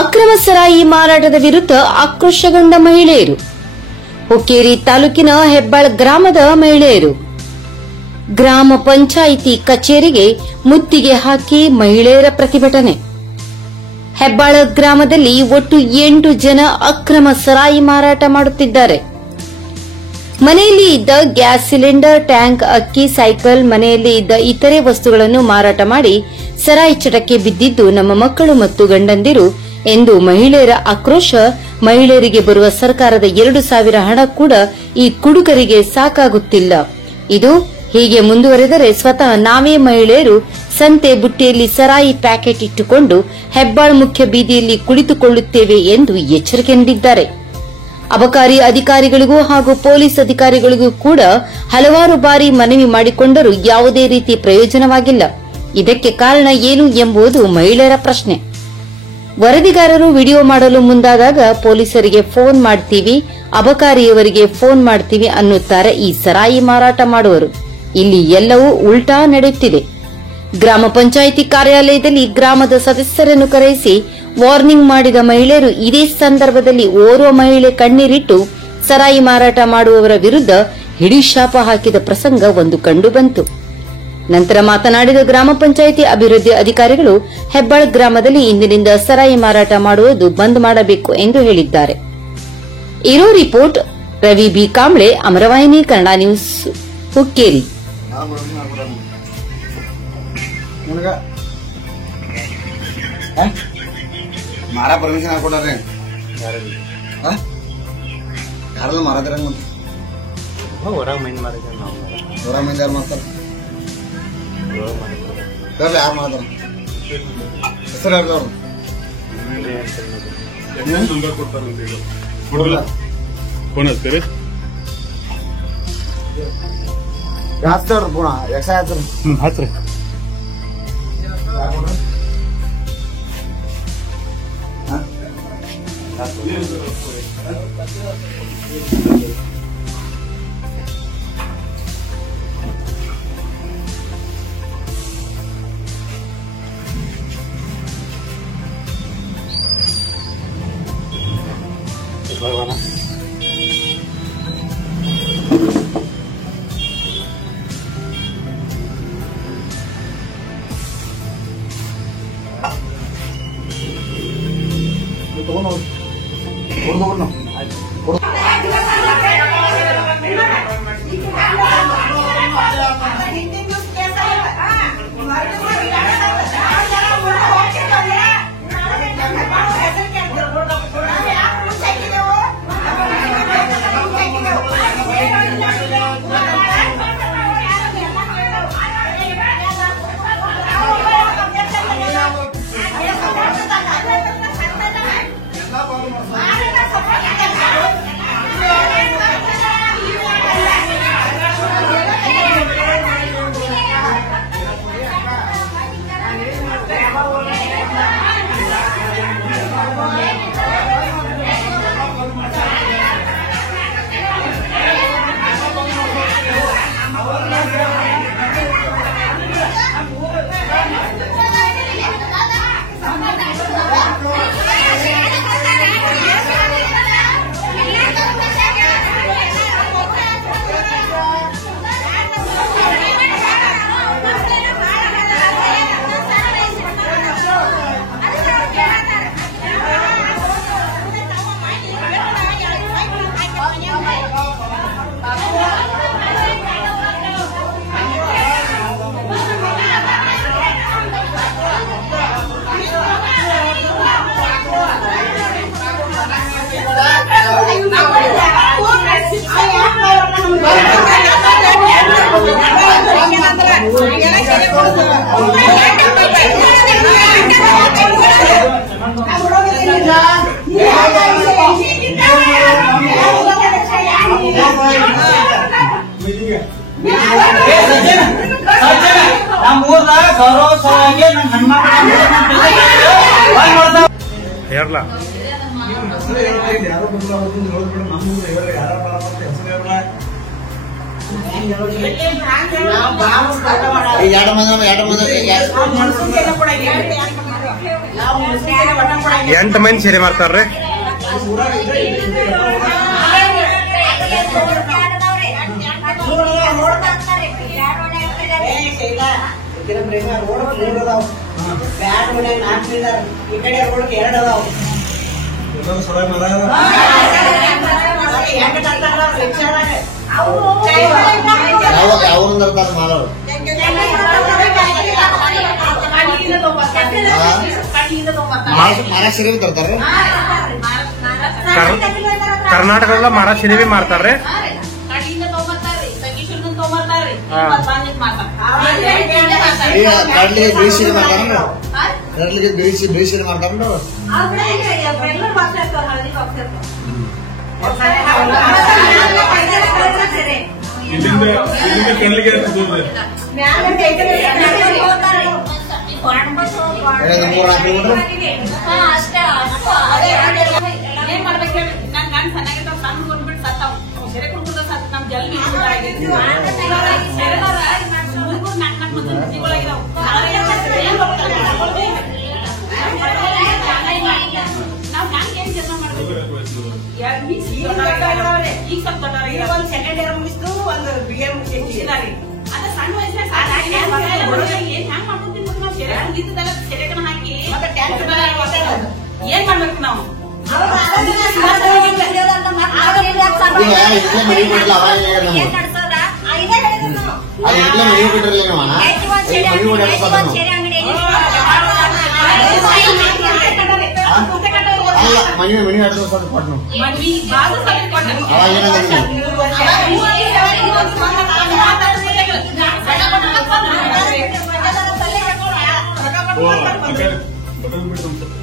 ಅಕ್ರಮ ಸರಾಯಿ ಮಾರಾಟದ ವಿರುದ್ಧ ಆಕ್ರೋಶಗೊಂಡ ಮಹಿಳೆಯರು. ಹುಕ್ಕೇರಿ ತಾಲೂಕಿನ ಹೆಬ್ಬಾಳ ಗ್ರಾಮದ ಮಹಿಳೆಯರು ಗ್ರಾಮ ಪಂಚಾಯಿತಿ ಕಚೇರಿಗೆ ಮುತ್ತಿಗೆ ಹಾಕಿ ಮಹಿಳೆಯರ ಪ್ರತಿಭಟನೆ. ಹೆಬ್ಬಾಳ ಗ್ರಾಮದಲ್ಲಿ ಒಟ್ಟು 8 ಜನ ಅಕ್ರಮ ಸರಾಯಿ ಮಾರಾಟ ಮಾಡುತ್ತಿದ್ದಾರೆ. ಮನೆಯಲ್ಲಿ ಇದ್ದ ಗ್ಯಾಸ್ ಸಿಲಿಂಡರ್, ಟ್ಯಾಂಕ್, ಅಕ್ಕಿ, ಸೈಕಲ್, ಮನೆಯಲ್ಲಿ ಇದ್ದ ಇತರೆ ವಸ್ತುಗಳನ್ನು ಮಾರಾಟ ಮಾಡಿ ಸರಾಯಿ ಚಟಕ್ಕೆ ಬಿದ್ದಿದ್ದು ನಮ್ಮ ಮಕ್ಕಳು ಮತ್ತು ಗಂಡಂದಿರು ಎಂದು ಮಹಿಳೆಯರ ಆಕ್ರೋಶ. ಮಹಿಳೆಯರಿಗೆ ಬರುವ ಸರ್ಕಾರದ 2,000 ಹಣ ಕೂಡ ಈ ಕುಡುಕರಿಗೆ ಸಾಕಾಗುತ್ತಿಲ್ಲ. ಇದು ಹೀಗೆ ಮುಂದುವರೆದರೆ ಸ್ವತಃ ನಾವೇ ಮಹಿಳೆಯರು ಸಂತೆ ಬುಟ್ಟಿಯಲ್ಲಿ ಸರಾಯಿ ಪ್ಯಾಕೆಟ್ ಇಟ್ಟುಕೊಂಡು ಹೆಬ್ಬಾಳ ಮುಖ್ಯ ಬೀದಿಯಲ್ಲಿ ಕುಳಿತುಕೊಳ್ಳುತ್ತೇವೆ ಎಂದು ಎಚ್ಚರಿಕೆ ನೀಡಿದ್ದಾರೆ. ಅಬಕಾರಿ ಅಧಿಕಾರಿಗಳಿಗೂ ಹಾಗೂ ಪೊಲೀಸ್ ಅಧಿಕಾರಿಗಳಿಗೂ ಕೂಡ ಹಲವಾರು ಬಾರಿ ಮನವಿ ಮಾಡಿಕೊಂಡರೂ ಯಾವುದೇ ರೀತಿ ಪ್ರಯೋಜನವಾಗಿಲ್ಲ. ಇದಕ್ಕೆ ಕಾರಣ ಏನು ಎಂಬುದು ಮಹಿಳೆಯರ ಪ್ರಶ್ನೆ. ವರದಿಗಾರರು ವಿಡಿಯೋ ಮಾಡಲು ಮುಂದಾದಾಗ ಪೊಲೀಸರಿಗೆ ಫೋನ್ ಮಾಡ್ತೀವಿ, ಅಬಕಾರಿಯವರಿಗೆ ಫೋನ್ ಮಾಡ್ತೀವಿ ಅನ್ನುತ್ತಾರೆ ಈ ಸರಾಯಿ ಮಾರಾಟ ಮಾಡುವರು. ಇಲ್ಲಿ ಎಲ್ಲವೂ ಉಲ್ಟಾ ನಡೆಯುತ್ತಿದೆ. ಗ್ರಾಮ ಪಂಚಾಯಿತಿ ಕಾರ್ಯಾಲಯದಲ್ಲಿ ಗ್ರಾಮದ ಸದಸ್ಯರನ್ನು ಕರೆಯಿಸಿ ವಾರ್ನಿಂಗ್ ಮಾಡಿದ ಮಹಿಳೆಯರು ಇದೇ ಸಂದರ್ಭದಲ್ಲಿ ಓರ್ವ ಮಹಿಳೆ ಕಣ್ಣೀರಿಟ್ಟು ಸರಾಯಿ ಮಾರಾಟ ಮಾಡುವವರ ವಿರುದ್ಧ ಹಿಡಿಶಾಪ ಹಾಕಿದ ಪ್ರಸಂಗ ಒಂದು ಕಂಡುಬಂತು. ನಂತರ ಮಾತನಾಡಿದ ಗ್ರಾಮ ಪಂಚಾಯಿತಿ ಅಭಿವೃದ್ಧಿ ಅಧಿಕಾರಿಗಳು ಹೆಬ್ಬಾಳ ಗ್ರಾಮದಲ್ಲಿ ಇಂದಿನಿಂದ ಸರಾಯಿ ಮಾರಾಟ ಮಾಡುವುದು ಬಂದ್ ಮಾಡಬೇಕು ಎಂದು ಹೇಳಿದ್ದಾರೆ. ಇರೋ report Ravi B Kamble, ಅಮರವಾಹಿನಿ Kannada news, Hukkeri. ಮಾರಾ ಪರ್ಮಿಷನ್ ಹಾಕೊಡ್ರಿ ಯಾರಲ್ಲ ಮಾರಾದ್ರ ಹೊರ ಮೈಂಡ್ ಯಾರು ಮಾಡ್ತಾರೆ ಯಾರು ಮಾಡ್ತಾರ ಹೆಸರು ಯಾರ್ದವ್ರು ಫೋನ್ ಹಚ್ತೀರಿ ಹಚ್ತವ್ರಿ ಪುಣ ಎಕ್ಸ ಹಚ್ರಿ ಹಚ್ರಿ ಈಗ ಎರಡು ಮಂದಿ 8 ಮಂದಿ ಸೇರಿ ಮಾಡ್ತಾರ್ರಿ. ಯಾವ ಮಾರೋರು ಮಹಾರಾಷ್ಟ್ರ ತರ್ತಾರೆ. ಕರ್ನಾಟಕದ ಮಹಾರಾಷ್ಟ್ರ ಮಾಡ್ತಾರ್ರಿ. ಕಡ್ಲಿಗೆ ಬೇಯಿಸಿ ಮಾಡ್ತಾರ, ಕಡ್ಲಿಗೆ ಬೇಯಿಸಿ ಮಾಡ್ತಾರ. ಇಲ್ಲಿಂದ ಕಣ್ಣಿಗೆ ಸೆಕೆಂಡ್ ಇಯರ್ ಮುಗಿಸ್ತು, ಒಂದು BA ಮುಗಿಸಿ ಸಣ್ಣ ಏನ್ ಮಾಡ್ಬೇಕು ನಾವು? ಮನಿ ಕೊಟ್ಟು ಬಿಡ್ರಿ